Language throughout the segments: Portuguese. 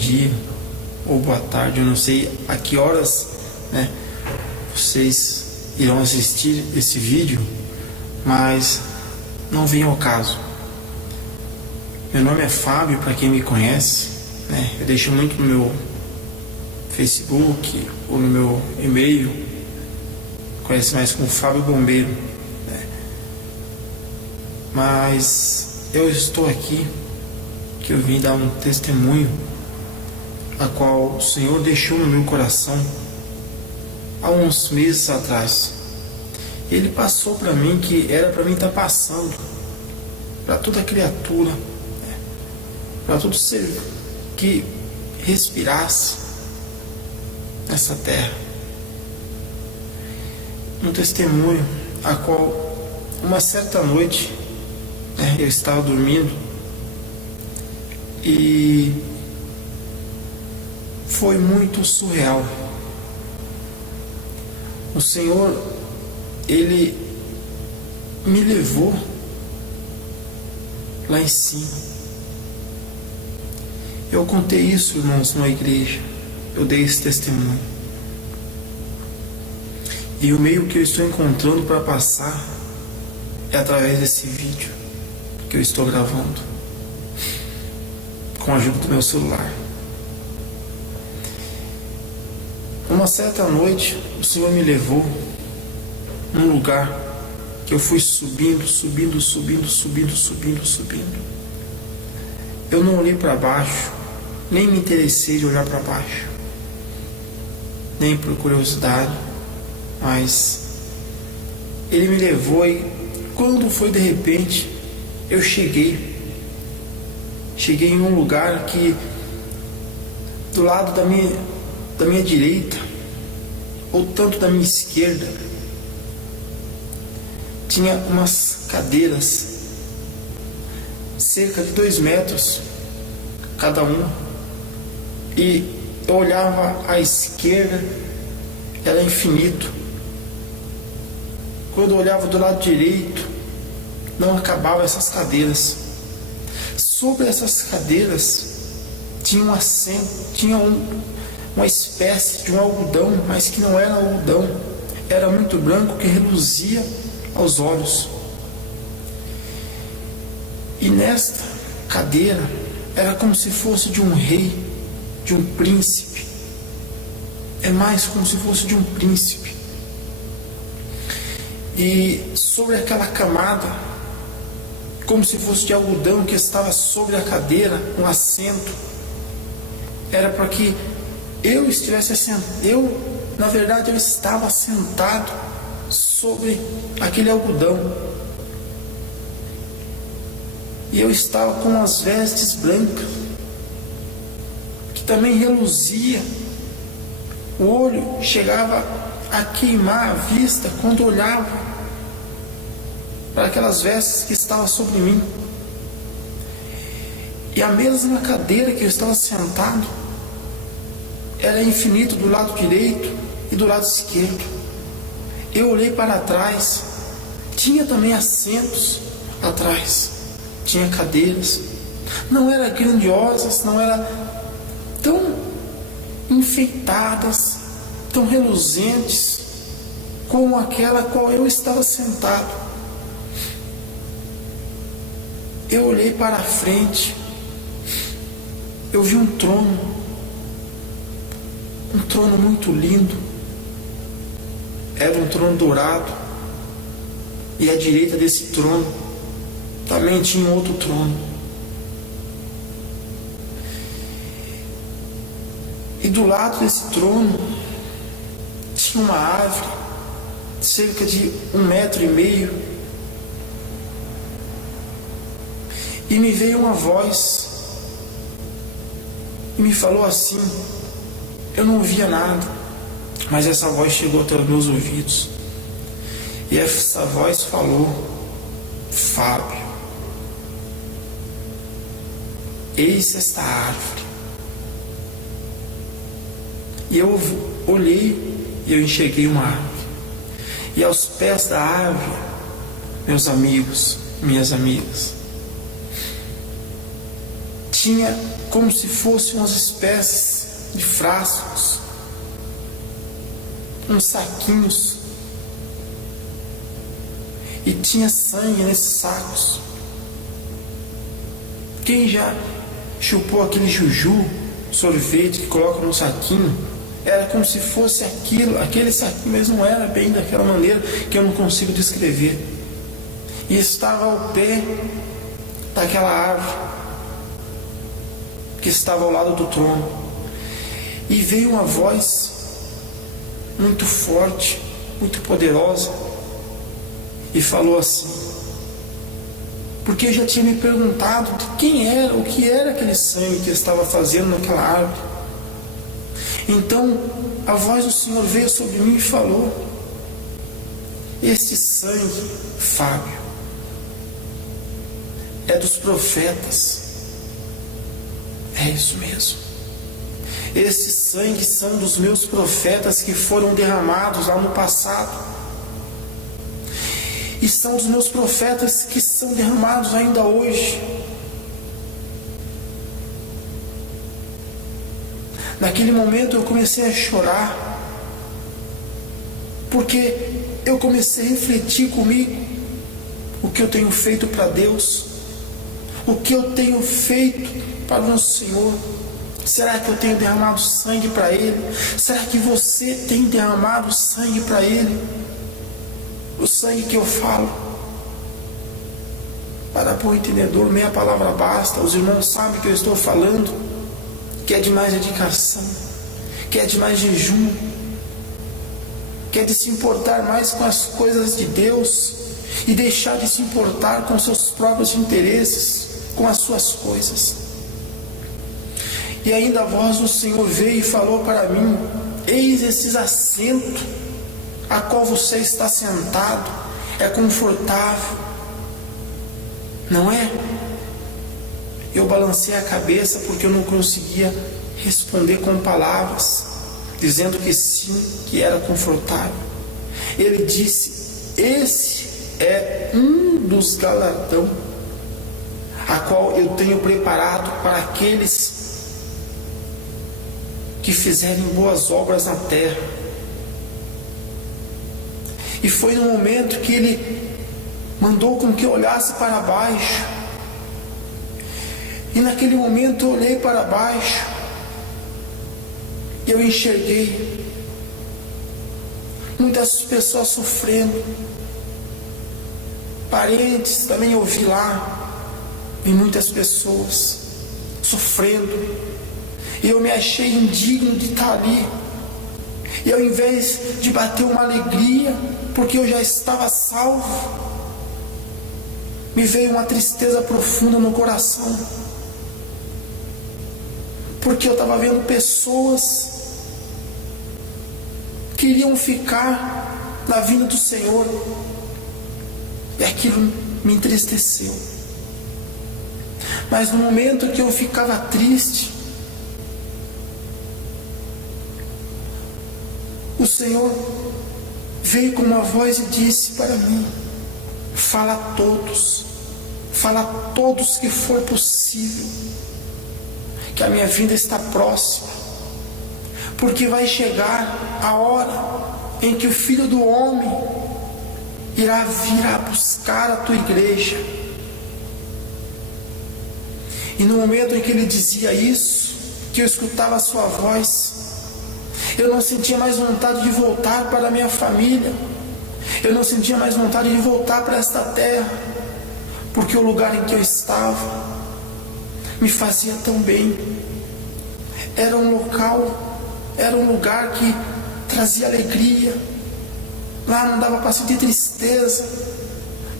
dia ou boa tarde. Eu não sei a que horas, né, vocês irão assistir esse vídeo, mas não vem ao caso. Meu nome é Fábio, para quem me conhece, né? Eu deixo muito no meu Facebook ou no meu e-mail, conhece mais como Fábio Bombeiro, né? Mas eu estou aqui, que eu vim dar um testemunho, a qual o Senhor deixou no meu coração há uns meses atrás. Ele passou para mim que era para mim estar passando para toda criatura, para todo ser que respirasse nessa terra. Um testemunho a qual uma certa noite, né, eu estava dormindo e foi muito surreal. O Senhor, Ele me levou lá em cima. Eu contei isso, irmãos, na igreja. Eu dei esse testemunho. E o meio que eu estou encontrando para passar é através desse vídeo que eu estou gravando com a ajuda do meu celular. Uma certa noite, o Senhor me levou num lugar que eu fui subindo. Eu não olhei para baixo, nem me interessei de olhar para baixo, nem por curiosidade, mas Ele me levou e quando foi de repente, eu cheguei em um lugar que do lado da minha direita, ou tanto da minha esquerda, tinha umas cadeiras, cerca de 2 metros cada uma, e eu olhava à esquerda, era infinito. Quando eu olhava do lado direito, não acabavam essas cadeiras. Sobre essas cadeiras tinha um assento, tinha uma espécie de um algodão, mas que não era algodão, era muito branco, que reluzia aos olhos. E nesta cadeira era como se fosse de um rei, de um príncipe. É mais como se fosse de um príncipe. E sobre aquela camada, como se fosse de algodão que estava sobre a cadeira, um assento, era para que eu estivesse assentado. Na verdade, eu estava sentado sobre aquele algodão. E eu estava com as vestes brancas, que também reluzia. O olho chegava a queimar a vista quando olhava para aquelas vestes que estavam sobre mim. E a mesma cadeira que eu estava sentado era infinito do lado direito e do lado esquerdo. Eu olhei para trás, tinha também assentos atrás, tinha cadeiras, não eram grandiosas, não eram tão enfeitadas, tão reluzentes como aquela a qual eu estava sentado. Eu olhei para a frente, eu vi um trono muito lindo. Era um trono dourado, e à direita desse trono também tinha outro trono. E do lado desse trono tinha uma árvore, cerca de 1,5 metros. E me veio uma voz e me falou assim, eu não via nada, mas essa voz chegou até os meus ouvidos. E essa voz falou, Fábio, eis esta árvore. E eu olhei e eu enxerguei uma árvore. E aos pés da árvore, meus amigos, minhas amigas, tinha como se fossem umas espécies de frascos, uns saquinhos, e tinha sangue nesses sacos. Quem já chupou aquele juju, sorvete que coloca no saquinho, era como se fosse aquele saquinho, mas não era bem daquela maneira que eu não consigo descrever. E estava ao pé daquela árvore que estava ao lado do trono. E veio uma voz muito forte, muito poderosa, e falou assim, porque eu já tinha me perguntado de quem era, o que era aquele sangue que eu estava fazendo naquela árvore. Então a voz do Senhor veio sobre mim e falou: esse sangue, Fábio, é dos profetas. É isso mesmo. Esses sangue são dos meus profetas que foram derramados lá no passado. E são dos meus profetas que são derramados ainda hoje. Naquele momento eu comecei a chorar, porque eu comecei a refletir comigo o que eu tenho feito para Deus, o que eu tenho feito para o nosso Senhor. Será que eu tenho derramado sangue para Ele? Será que você tem derramado sangue para Ele? O sangue que eu falo, para bom entendedor, meia palavra basta. Os irmãos sabem que eu estou falando, que é de mais dedicação, que é de mais jejum, que é de se importar mais com as coisas de Deus e deixar de se importar com seus próprios interesses, com as suas coisas. E ainda a voz do Senhor veio e falou para mim: eis esses assentos a qual você está sentado, é confortável, não é? Eu balancei a cabeça porque eu não conseguia responder com palavras, dizendo que sim, que era confortável. Ele disse: esse é um dos galardão, a qual eu tenho preparado para aqueles que fizerem boas obras na terra. E foi no momento que ele mandou com que eu olhasse para baixo. E naquele momento eu olhei para baixo e eu enxerguei muitas pessoas sofrendo. Parentes também eu vi lá, e muitas pessoas sofrendo. E eu me achei indigno de estar ali. E ao invés de bater uma alegria, porque eu já estava salvo, me veio uma tristeza profunda no coração, porque eu estava vendo pessoas que iriam ficar na vinda do Senhor, e aquilo me entristeceu. Mas no momento que eu ficava triste, o Senhor veio com uma voz e disse para mim: fala a todos que for possível, que a minha vinda está próxima, porque vai chegar a hora em que o Filho do Homem irá vir a buscar a tua igreja. E no momento em que ele dizia isso, que eu escutava a sua voz, eu não sentia mais vontade de voltar para a minha família. Eu não sentia mais vontade de voltar para esta terra, porque o lugar em que eu estava me fazia tão bem. Era um lugar que trazia alegria. Lá não dava para sentir tristeza.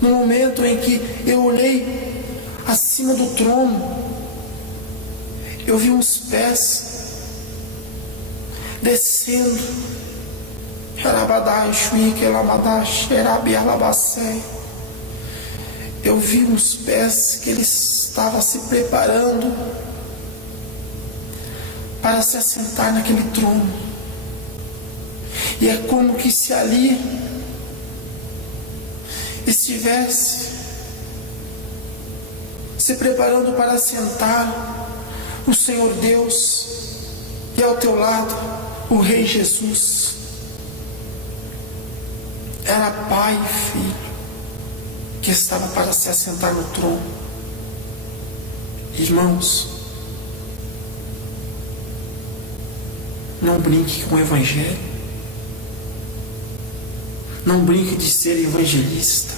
No momento em que eu olhei acima do trono, eu vi uns pés descendo. Eu vi uns pés que ele estava se preparando para se assentar naquele trono. E é como que se ali estivesse se preparando para sentar o Senhor Deus e ao teu lado o Rei Jesus. Era Pai e Filho que estava para se assentar no trono. Irmãos, não brinque com o Evangelho. Não brinque de ser evangelista.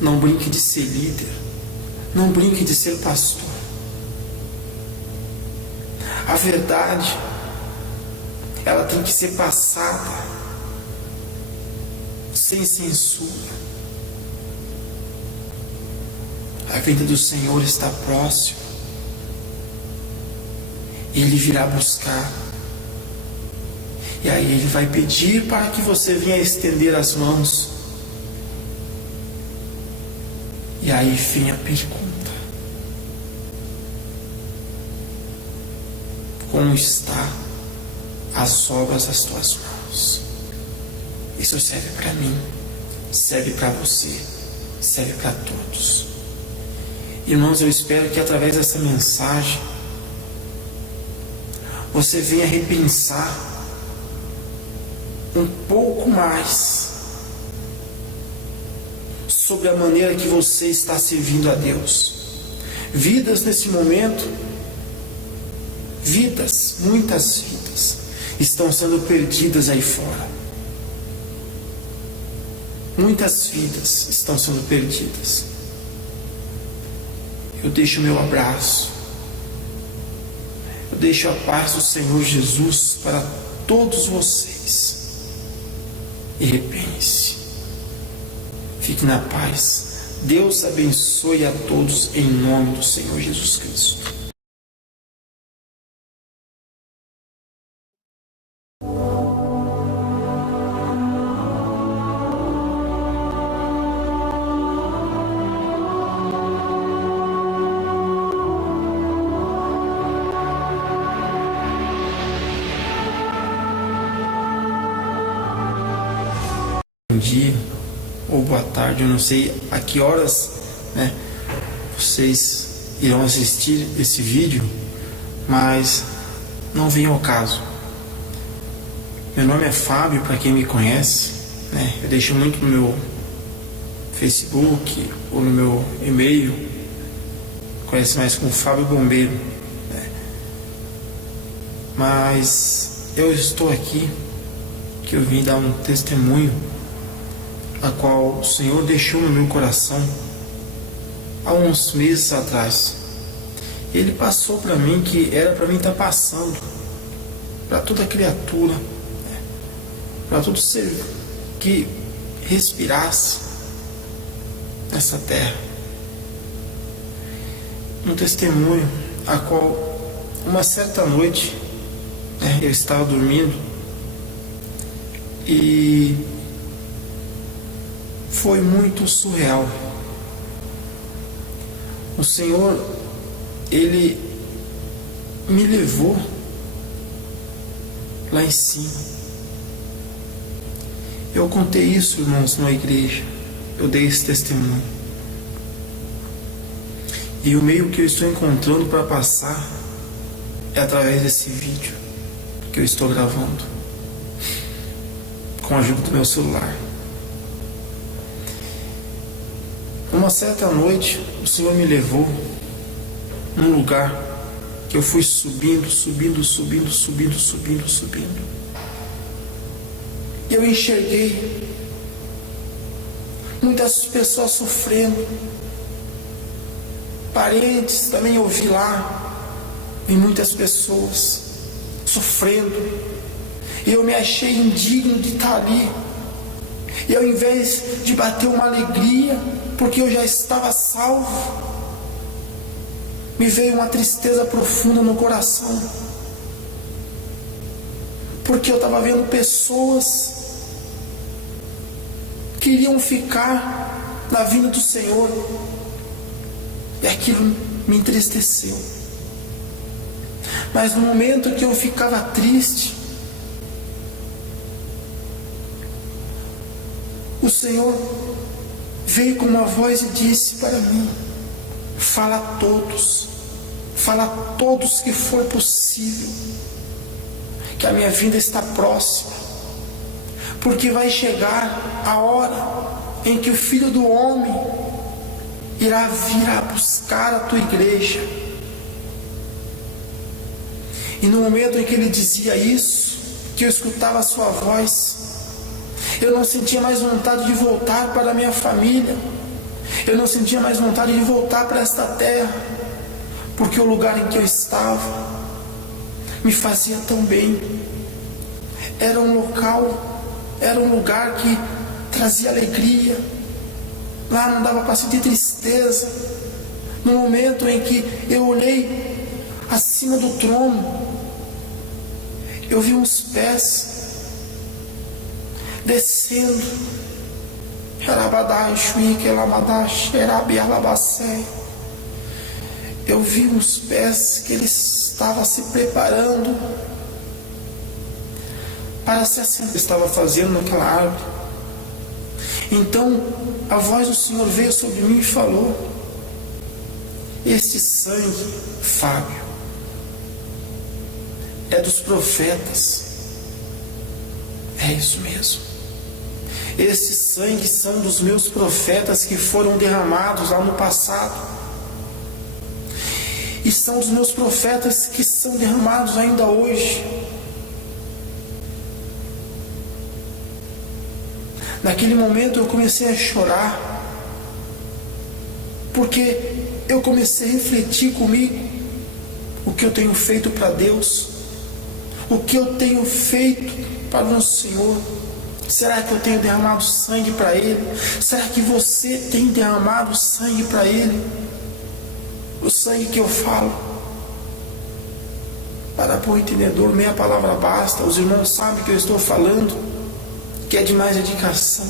Não brinque de ser líder. Não brinque de ser pastor. A verdade, ela tem que ser passada sem censura. A vinda do Senhor está próxima. Ele virá buscar. E aí Ele vai pedir para que você venha estender as mãos. E aí vem a pergunta: como está as obras das tuas mãos? Isso serve para mim, serve para você, serve para todos. Irmãos, eu espero que através dessa mensagem você venha repensar um pouco mais sobre a maneira que você está servindo a Deus. Vidas nesse momento, muitas vidas, estão sendo perdidas aí fora. Muitas vidas estão sendo perdidas. Eu deixo o meu abraço. Eu deixo a paz do Senhor Jesus para todos vocês. E repense. Fique na paz. Deus abençoe a todos em nome do Senhor Jesus Cristo. Bom dia ou boa tarde, eu não sei a que horas, vocês irão assistir esse vídeo, mas não vem ao caso. Meu nome é Fábio, para quem me conhece, eu deixo muito no meu Facebook ou no meu e-mail, conhece mais como Fábio Bombeiro, mas eu estou aqui que eu vim dar um testemunho a qual o Senhor deixou no meu coração há uns meses atrás. Ele passou para mim que era para mim estar passando para toda criatura, para todo ser que respirasse nessa terra. Um testemunho a qual uma certa noite eu estava dormindo e foi muito surreal. O Senhor, Ele me levou lá em cima. Eu contei isso, irmãos, na igreja. Eu dei esse testemunho. E o meio que eu estou encontrando para passar é através desse vídeo que eu estou gravando com a ajuda do meu celular. Uma certa noite, o Senhor me levou num lugar que eu fui subindo. E eu enxerguei muitas pessoas sofrendo. Parentes também eu vi lá. Vi muitas pessoas sofrendo. E eu me achei indigno de estar ali. E ao invés de bater uma alegria, porque eu já estava salvo, me veio uma tristeza profunda no coração, porque eu estava vendo pessoas que iriam ficar na vinda do Senhor, e aquilo me entristeceu. Mas no momento que eu ficava triste, o Senhor veio com uma voz e disse para mim: fala a todos, Fala a todos que for possível que a minha vinda está próxima, porque vai chegar a hora em que o Filho do Homem irá vir a buscar a tua igreja. E no momento em que ele dizia isso, que eu escutava a sua voz, eu não sentia mais vontade de voltar para a minha família, eu não sentia mais vontade de voltar para esta terra, porque o lugar em que eu estava me fazia tão bem. Era um lugar que trazia alegria. Lá não dava para sentir tristeza. No momento em que eu olhei acima do trono, eu vi uns pés descendo. Eu vi uns pés que ele estava se preparando para se assentar. Estava fazendo naquela árvore. Então a voz do Senhor veio sobre mim e falou: este sangue, Fábio, é dos profetas. É isso mesmo. Estes sangue são dos meus profetas que foram derramados lá no passado. E são dos meus profetas que são derramados ainda hoje. Naquele momento eu comecei a chorar, porque eu comecei a refletir comigo o que eu tenho feito para Deus, o que eu tenho feito para o nosso Senhor. Será que eu tenho derramado sangue para Ele? Será que você tem derramado sangue para Ele? O sangue que eu falo, para bom entendedor, meia palavra basta. Os irmãos sabem que eu estou falando, que é de mais dedicação,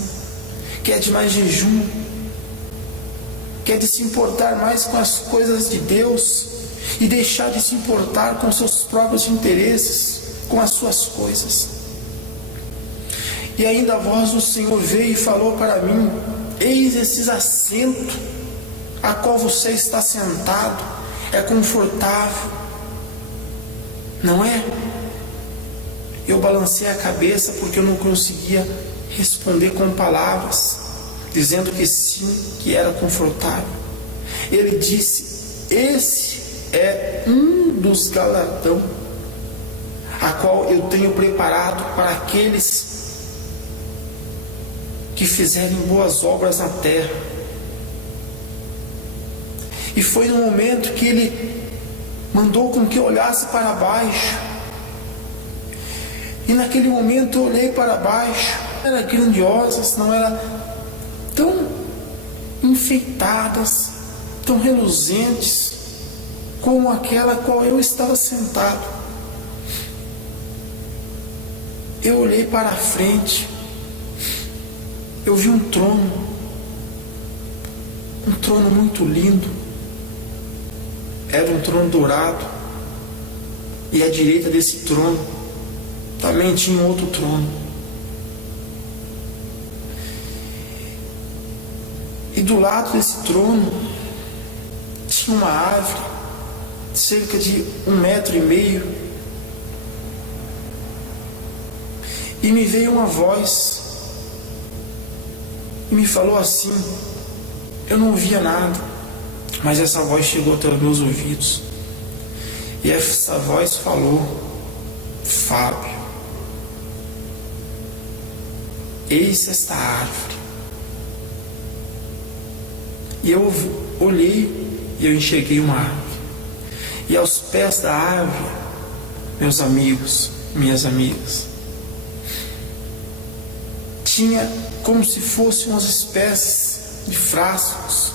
que é de mais jejum, que é de se importar mais com as coisas de Deus e deixar de se importar com seus próprios interesses, com as suas coisas. E ainda a voz do Senhor veio e falou para mim: eis esses assentos a qual você está sentado, é confortável, não é? Eu balancei a cabeça porque eu não conseguia responder com palavras, dizendo que sim, que era confortável. Ele disse: esse é um dos galardão, a qual eu tenho preparado para aqueles que fizerem boas obras na terra. E foi no momento que ele mandou com que eu olhasse para baixo. E naquele momento eu olhei para baixo. Não eram grandiosas, não eram tão enfeitadas, tão reluzentes, como aquela a qual eu estava sentado. Eu olhei para a frente. Eu vi um trono muito lindo. Era um trono dourado, e à direita desse trono também tinha outro trono. E do lado desse trono tinha uma árvore, cerca de 1,5 metros. E me veio uma voz e me falou assim, eu não via nada, mas essa voz chegou até os meus ouvidos. E essa voz falou: Fábio, eis esta árvore. E eu olhei e eu enxerguei uma árvore. E aos pés da árvore, meus amigos, minhas amigas, tinha como se fossem umas espécies de frascos,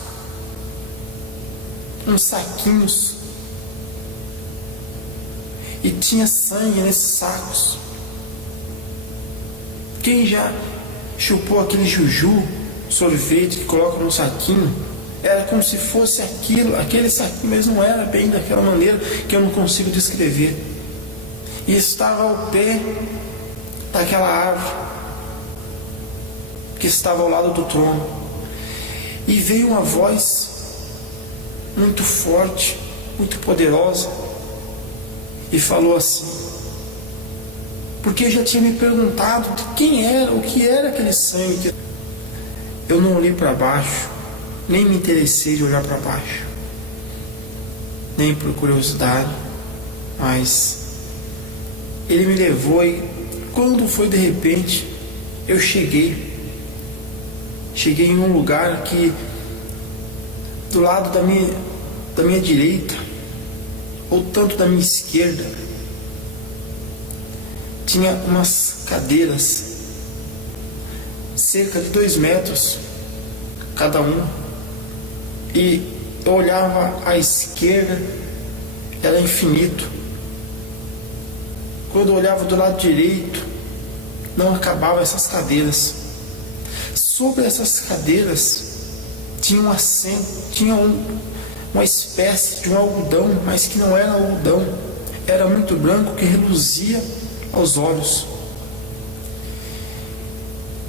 uns saquinhos, e tinha sangue nesses sacos. Quem já chupou aquele juju, sorvete que coloca no saquinho, era como se fosse aquele saquinho, mas não era bem daquela maneira que eu não consigo descrever. E estava ao pé daquela árvore que estava ao lado do trono. E veio uma voz muito forte muito poderosa e falou assim, porque já tinha me perguntado de quem era, o que era aquele sangue. Eu não olhei para baixo, nem me interessei de olhar para baixo, nem por curiosidade, mas ele me levou e quando foi de repente, eu cheguei em um lugar que do lado da minha direita, ou tanto da minha esquerda, tinha umas cadeiras, cerca de 2 metros cada uma, e eu olhava à esquerda, era infinito. Quando eu olhava do lado direito, não acabavam essas cadeiras. Sobre essas cadeiras tinha um assento, tinha uma espécie de um algodão, mas que não era algodão, era muito branco, que reluzia aos olhos.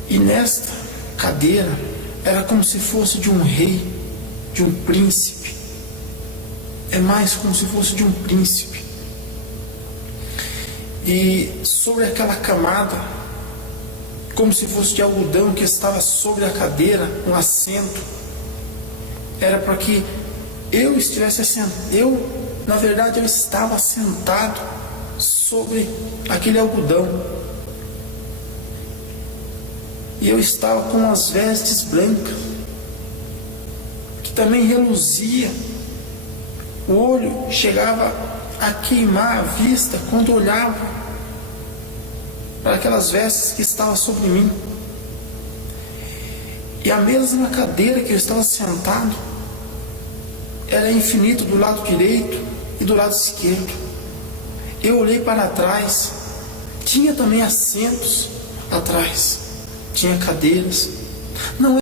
E nesta cadeira era como se fosse de um rei, de um príncipe. É mais como se fosse de um príncipe. E sobre aquela camada, como se fosse de algodão que estava sobre a cadeira, um assento, era para que eu estivesse assentado. Na verdade, eu estava sentado sobre aquele algodão. E eu estava com as vestes brancas, que também reluzia. O olho chegava a queimar a vista quando olhava para aquelas vestes que estavam sobre mim. E a mesma cadeira que eu estava sentado era infinito do lado direito e do lado esquerdo. Eu olhei para trás, tinha também assentos atrás, tinha cadeiras. Não